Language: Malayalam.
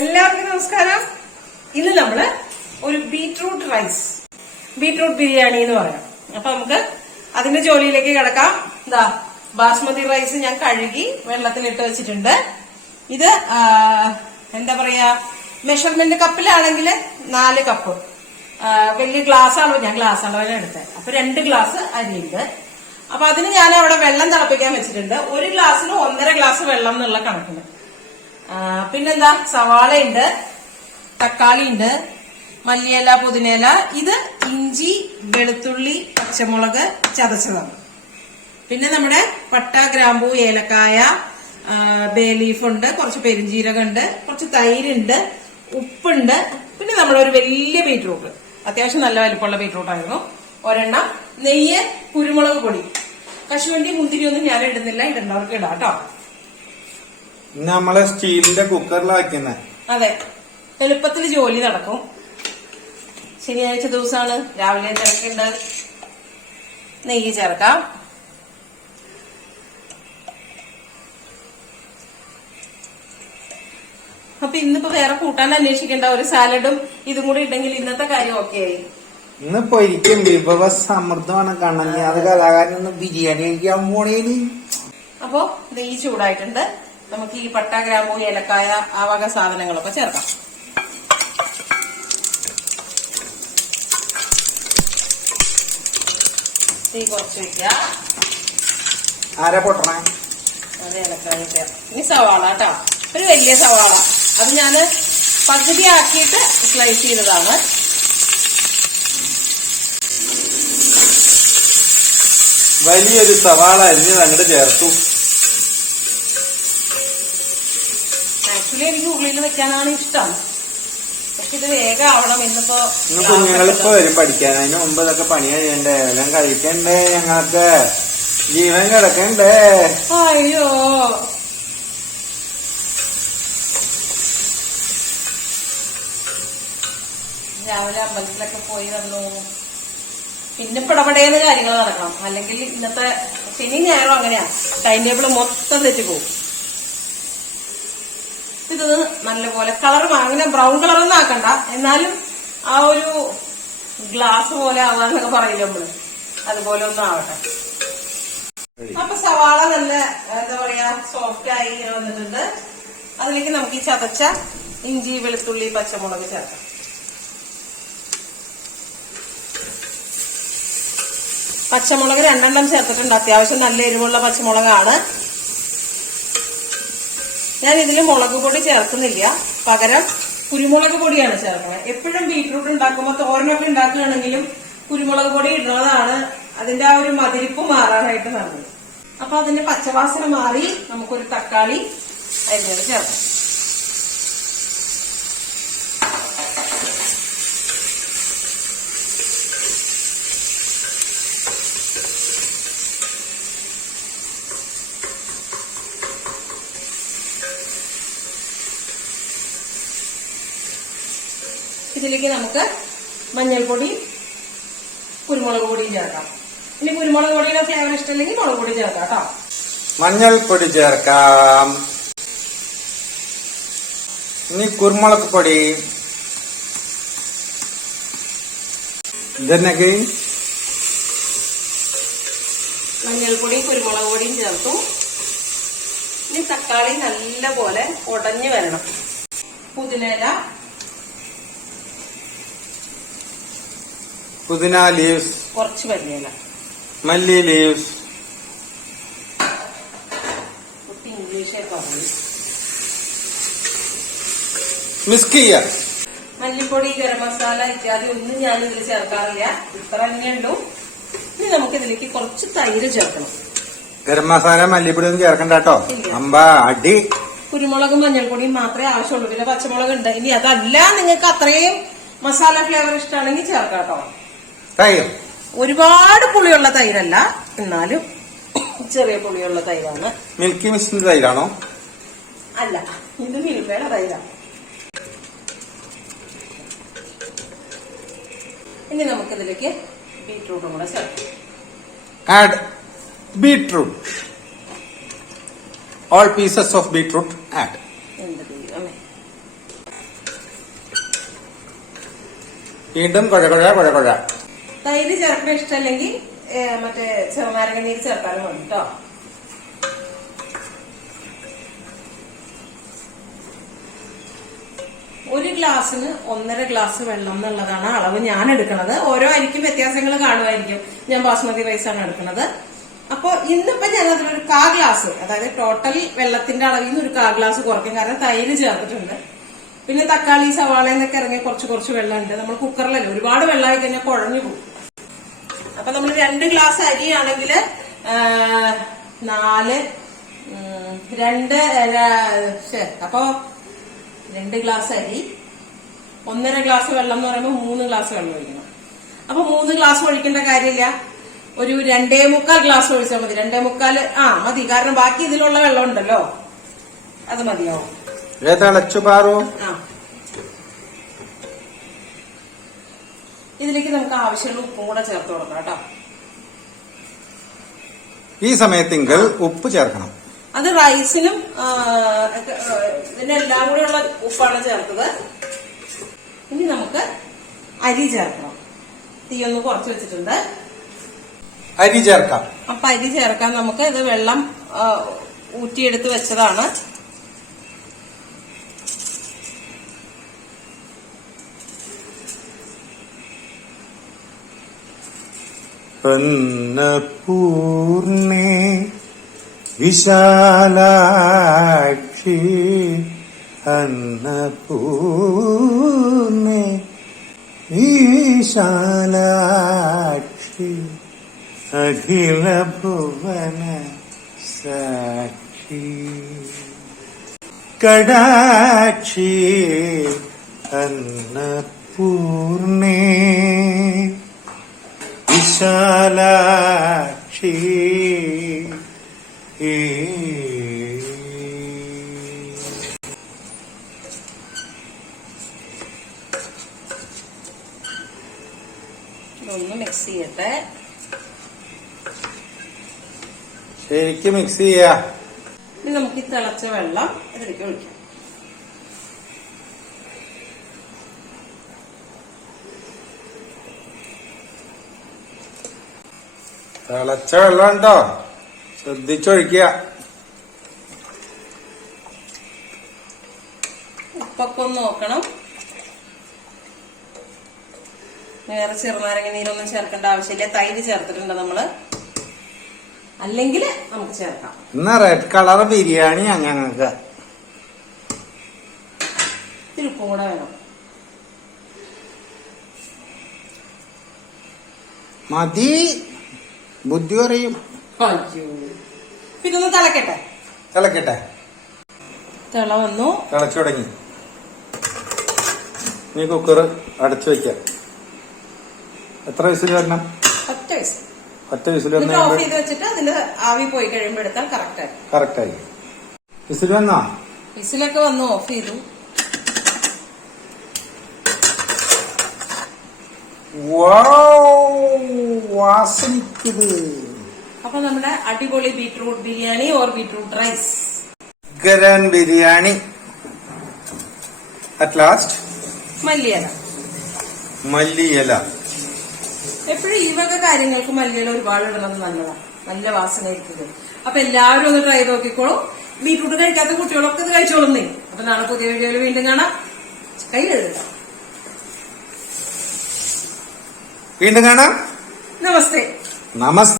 എല്ലാവർക്കും നമസ്കാരം. ഇന്ന് നമ്മള് ഒരു ബീട്രൂട്ട് റൈസ്, ബീട്രൂട്ട് ബിരിയാണി എന്ന് പറയാം. അപ്പൊ നമുക്ക് അതിന്റെ ജോലിയിലേക്ക് കിടക്കാം. ഇതാ ബാസ്മതി റൈസ് ഞാൻ കഴുകി വെള്ളത്തിലിട്ട് വെച്ചിട്ടുണ്ട്. ഇത് എന്താ പറയാ, മെഷർമെന്റ് കപ്പിലാണെങ്കിൽ 4 കപ്പ്. വലിയ ഗ്ലാസ് അളവ്, ഞാൻ ഗ്ലാസ് അളവിലാണ് എടുത്തത്. അപ്പൊ 2 ഗ്ലാസ് അരിയുണ്ട്. അപ്പൊ അതിന് ഞാൻ അവിടെ വെള്ളം തിളപ്പിക്കാൻ വെച്ചിട്ടുണ്ട്. 1 ഗ്ലാസ്സിന് 1.5 ഗ്ലാസ് വെള്ളം എന്നുള്ള കണക്കിന്. പിന്നെന്താ, സവാളയുണ്ട്, തക്കാളി ഉണ്ട്, മല്ലിയില, പുതിനയില, ഇത് ഇഞ്ചി, വെളുത്തുള്ളി, പച്ചമുളക് ചതച്ചതാണ്. പിന്നെ നമ്മുടെ പട്ട, ഗ്രാമ്പൂ, ഏലക്കായ, ബേ ലീഫ് ഉണ്ട്, കുറച്ച് പെരിഞ്ജീരകം ഉണ്ട്, കുറച്ച് തൈരുണ്ട്, ഉപ്പുണ്ട്. പിന്നെ നമ്മളൊരു വലിയ ബീറ്റ്റൂട്ട്, അത്യാവശ്യം നല്ല വലിപ്പമുള്ള ബീറ്റ്റൂട്ടായിരുന്നു, ഒരെണ്ണം, നെയ്യ്, കുരുമുളക് പൊടി. കശുവണ്ടി, മുന്തിരി ഒന്നും ഞാൻ ഇടുന്നില്ല, ഇടേണ്ടവർക്ക് ഇടാം കേട്ടോ. നമ്മള് സ്റ്റീലിന്റെ കുക്കറിലാണ് വയ്ക്കുന്നത്. അതെ, എളുപ്പത്തിൽ ജോലി നടക്കും. ശനിയാഴ്ച ദിവസമാണ്, രാവിലെ തിരക്കുണ്ട്. നെയ്യ് ചേർക്കാം. അപ്പൊ ഇന്നിപ്പോ വേറെ കൂട്ടാൻ അന്വേഷിക്കേണ്ട, ഒരു സാലഡും ഇതും കൂടി ഉണ്ടെങ്കിൽ ഇന്നത്തെ കാര്യം ഓക്കെ ആയി. ഇന്ന് പൊരിക്കും വിഭവ സമൃദ്ധമാണ് കണ്ണഞ്ഞി. അത് കലാകാരൻ ബിരിയാണി കഴിക്കാൻ പോണേന്. അപ്പൊ നെയ്യ് ചൂടായിട്ടുണ്ട്. നമുക്ക് ഈ പട്ട, ഗ്രാമ്പൂ, ഏലക്കായ, ആ വക സാധനങ്ങളൊക്കെ ചേർക്കാം. തീ കുറച്ച് വെക്കുക. ആരാ പൊട്ടണേ? അത് ഏലക്കായ ചേർക്കാം. ഇനി സവാള കേട്ടോ, ഒരു വലിയ സവാള. അത് ഞാന് പകുതി ആക്കിയിട്ട് സ്ലൈസ് ചെയ്തതാണ്. വലിയൊരു സവാള അരിഞ്ഞ് അങ്ങോട്ട് ചേർത്തു. ആക്ച്വലി എനിക്ക് ഉള്ളിൽ വെക്കാനാണ് ഇഷ്ടം, പക്ഷെ ഇത് വേഗം ആവണം. ഇന്ന് കുഞ്ഞുങ്ങളിപ്പോ വരും പഠിക്കാൻ. അതിന് മുമ്പ് ഇതൊക്കെ പണി കഴിയണ്ടേ, എല്ലാം കഴിക്കണ്ടേ, ഞങ്ങൾക്ക് ജീവൻ കിടക്കണ്ടേ. അയ്യോ, രാവിലെ അമ്പലത്തിലൊക്കെ പോയി വന്നു. പിന്നെ പിടപെടേന്ന് കാര്യങ്ങൾ നടക്കണം, അല്ലെങ്കിൽ ഇന്നത്തെ ശനി ഞായറും അങ്ങനെയാ, ടൈം ടേബിൾ മൊത്തം തെറ്റിപ്പോകും. ഇത് നല്ലപോലെ കളർ, അങ്ങനെ ബ്രൗൺ കളറൊന്നും ആക്കണ്ട, എന്നാലും ആ ഒരു ഗ്ലാസ് പോലെ ആവാന്നൊക്കെ പറയില്ല നമ്മള്, അതുപോലെ ഒന്നും ആവട്ടെ. അപ്പൊ സവാള നല്ല എന്താ പറയാ സോഫ്റ്റ് ആയി ഇങ്ങനെ വന്നിട്ടുണ്ട്. അതിലേക്ക് നമുക്ക് ഈ ചതച്ച ഇഞ്ചി, വെളുത്തുള്ളി, പച്ചമുളക് ചേർക്കാം. പച്ചമുളക് 2 എണ്ണം ചേർത്തിട്ടുണ്ട്. അത്യാവശ്യം നല്ല എരിവുള്ള പച്ചമുളകാണ്. ഞാൻ ഇതിൽ മുളക് പൊടി ചേർക്കുന്നില്ല, പകരം കുരുമുളക് പൊടിയാണ് ചേർക്കുന്നത്. എപ്പോഴും ബീറ്റ്റൂട്ട് ഉണ്ടാക്കുമ്പോൾ, തോരനൊക്കെ ഉണ്ടാക്കുകയാണെങ്കിലും കുരുമുളക് പൊടി ഇടുന്നതാണ് അതിന്റെ ആ ഒരു മതിരിപ്പ് മാറാനായിട്ട് നല്ലത്. അപ്പൊ അതിന്റെ പച്ചവാസന മാറി നമുക്കൊരു തക്കാളി അരിഞ്ഞത് ചേർക്കാം. ഇതിലേക്ക് നമുക്ക് മഞ്ഞൾപ്പൊടി, കുരുമുളക് പൊടിയും ചേർക്കാം. ഇനി കുരുമുളക് പൊടിയുടെ ഫ്ലേവർ ഇഷ്ടമില്ലെങ്കിൽ മുളക് പൊടി ചേർക്കാം കേട്ടോ. മഞ്ഞൾപ്പൊടി ചേർക്കാം. ഇനി കുരുമുളക് പൊടി. ഇതെന്നൊക്കെ മഞ്ഞൾപ്പൊടി, കുരുമുളക് പൊടിയും ചേർത്തു. ഇനി തക്കാളി നല്ല പോലെ ഉടഞ്ഞു വരണം. പുതിനയില, പുതിന ലീവ്സ്, കുറച്ച് മല്ലിയില, മല്ലി ലീവ്സ്, ഇംഗ്ലീഷൊക്കെ പറയും, മിക്സ് ചെയ്യാം. മല്ലിപ്പൊടി, ഗരം മസാല ഇത്യാദി ഒന്നും ഞാൻ ഇതിൽ ചേർക്കാറില്ല, ഇത്ര തന്നെയുള്ളൂ. ഇനി നമുക്ക് ഇതിലേക്ക് കുറച്ച് തൈര് ചേർക്കണം. ഗരം മസാല, മല്ലിപ്പൊടി ഒന്നും ചേർക്കണ്ട കേട്ടോ, അമ്പ അടി. കുരുമുളകും മഞ്ഞൾപ്പൊടിയും മാത്രമേ ആവശ്യമുള്ളൂ. പിന്നെ പച്ചമുളക് ഉണ്ട്. ഇനി അതല്ല നിങ്ങൾക്ക് അത്രയും മസാല ഫ്ലേവർ ഇഷ്ടമാണെങ്കിൽ ചേർക്കാം കേട്ടോ. തൈര് ഒരുപാട് പുളിയുള്ള തൈരല്ല, എന്നാലും ചെറിയ പുളിയുള്ള തൈരാണ്. മിൽക്കി മിസ്റ്റിന്റെ തൈരാണോ? അല്ല, ഇത് മിൽക്കയുടെ തൈരാണ്. ഇനി നമുക്കിതിലേക്ക് ബീറ്റ്റൂട്ടും കൂടെ ചേർക്കാം. Add beetroot. All pieces of beetroot add. വീണ്ടും കുഴ. തൈര് ചേർക്കണ ഇഷ്ടമല്ലെങ്കിൽ മറ്റേ ചെറുനാരങ്ങ നീര് ചേർത്താലും മതി കേട്ടോ. ഒരു ഗ്ലാസ്സിന് 1.5 ഗ്ലാസ് വെള്ളം എന്നുള്ളതാണ് അളവ് ഞാൻ എടുക്കുന്നത്. ഓരോ അരിക്കും വ്യത്യാസങ്ങൾ കാണുമായിരിക്കും. ഞാൻ ബാസ്മതി റൈസാണ് എടുക്കുന്നത്. അപ്പൊ ഇന്നിപ്പോ ഞാൻ അതിലൊരു 1/4 ഗ്ലാസ്, അതായത് ടോട്ടൽ വെള്ളത്തിന്റെ അളവിൽ നിന്ന് ഒരു 1/4 ഗ്ലാസ് കുറയ്ക്കും. കാരണം തൈര് ചേർത്തിട്ടുണ്ട്. പിന്നെ തക്കാളി സവാള എന്നൊക്കെ ഇറങ്ങി കുറച്ച് വെള്ളമുണ്ട്. നമ്മൾ കുക്കറിലല്ലേ, ഒരുപാട് വെള്ളമായി കഴിഞ്ഞാൽ കുഴഞ്ഞു പോകും. അപ്പൊ നമ്മൾ 2 ഗ്ലാസ് അരിയാണെങ്കിൽ 2 ഗ്ലാസ് അരി 1.5 ഗ്ലാസ് വെള്ളം എന്ന് പറയുമ്പോൾ 3 ഗ്ലാസ് വെള്ളം ഒഴിക്കണം. അപ്പൊ 3 ഗ്ലാസ് ഒഴിക്കേണ്ട കാര്യമില്ല, ഒരു 2.25 ഗ്ലാസ് ഒഴിച്ചാൽ മതി. 2.25 മതി, കാരണം ബാക്കി ഇതിലുള്ള വെള്ളം ഉണ്ടല്ലോ, അത് മതിയാവും. ഇതിലേക്ക് നമുക്ക് ആവശ്യമുള്ള ഉപ്പും കൂടെ ചേർത്ത് കൊടുക്കാം കേട്ടോ. ഈ സമയത്തെങ്കിൽ ഉപ്പ് ചേർക്കണം. അത് റൈസിനും ഇതിനെല്ലാം കൂടെയുള്ള ഉപ്പാണ് ചേർത്തത്. ഇനി നമുക്ക് അരി ചേർക്കണം. തീയൊന്ന് കുറച്ച് വെച്ചിട്ടുണ്ട്. അരി ചേർക്കാം. അപ്പൊ അരി ചേർക്കാൻ നമുക്ക് ഇത് വെള്ളം ഊറ്റിയെടുത്ത് വെച്ചതാണ്. അന്നപൂർണേ വിശാലാക്ഷി അന്നപൂർണേ വിശാലാക്ഷി അഖില ഭുവന സാക്ഷി കടാക്ഷി അന്നപൂർണേ വിശാലാക്ഷി ഇതൊന്ന് മിക്സ് ചെയ്യട്ടെ. ശരിക്കും മിക്സ് ചെയ്യാ. ഇനി നമുക്ക് ഈ തിളച്ച വെള്ളം ഇതിലേക്ക് ഒഴിക്കാം. തിളച്ച വെള്ളം ഉണ്ടോ, ശ്രദ്ധിച്ചൊഴിക്കുക. ഉപ്പൊക്കെ ഒന്ന് നോക്കണം. വേറെ ചെറുനാരങ്ങ നീരൊന്നും ചേർക്കേണ്ട ആവശ്യമില്ല, തൈര് ചേർത്തിട്ടുണ്ട് നമ്മള്. അല്ലെങ്കിൽ നമുക്ക് ചേർക്കാം. എന്നാ റെഡ് കളർ ബിരിയാണി ഞങ്ങൾക്ക്. ഇത്തിരി ഉപ്പും കൂടെ വേണം. മതി, ബുദ്ധി പറയും. അയ്യോ, ഇതൊന്ന് തിളക്കട്ടെ. തിള വന്നു, തിളച്ചു തുടങ്ങി. നീ കുക്കർ അടച്ചു വെക്കാം. എത്ര വിസിൽ വരണം? 10 വിസിൽ. 10 വിസിൽ ഓഫ് ചെയ്ത് വെച്ചിട്ട് അതിന്റെ ആവി പോയി കഴിയുമ്പോ എടുത്താൽ കറക്റ്റായി. വിസിൽ വന്നോ? വിസിലൊക്കെ വന്നു, ഓഫ് ചെയ്തു. വാസനിക്കത്. അപ്പൊ നമ്മുടെ അടിപൊളി beetroot biryani or beetroot rice, ഗരൻ ബിരിയാണി അറ്റ് ലാസ്റ്റ്. മല്ലിയില എപ്പോഴും ഈ വക കാര്യങ്ങൾക്ക് മല്ലിയില ഒരുപാട് ഇടുന്നത് നല്ലതാണ്, നല്ല വാസനയായിരിക്കും. അപ്പൊ എല്ലാവരും ഒന്ന് ട്രൈ നോക്കിക്കോളും. ബീട്രൂട്ട് കഴിക്കാത്ത കുട്ടികളൊക്കെ ഇത് കഴിച്ചോളുന്നേ. അപ്പൊ നാളെ പുതിയ വീഡിയോയിൽ വീണ്ടും കാണാം. കൈ എഴുതാം. വീണ്ടും കാണാം. നമസ്തേ.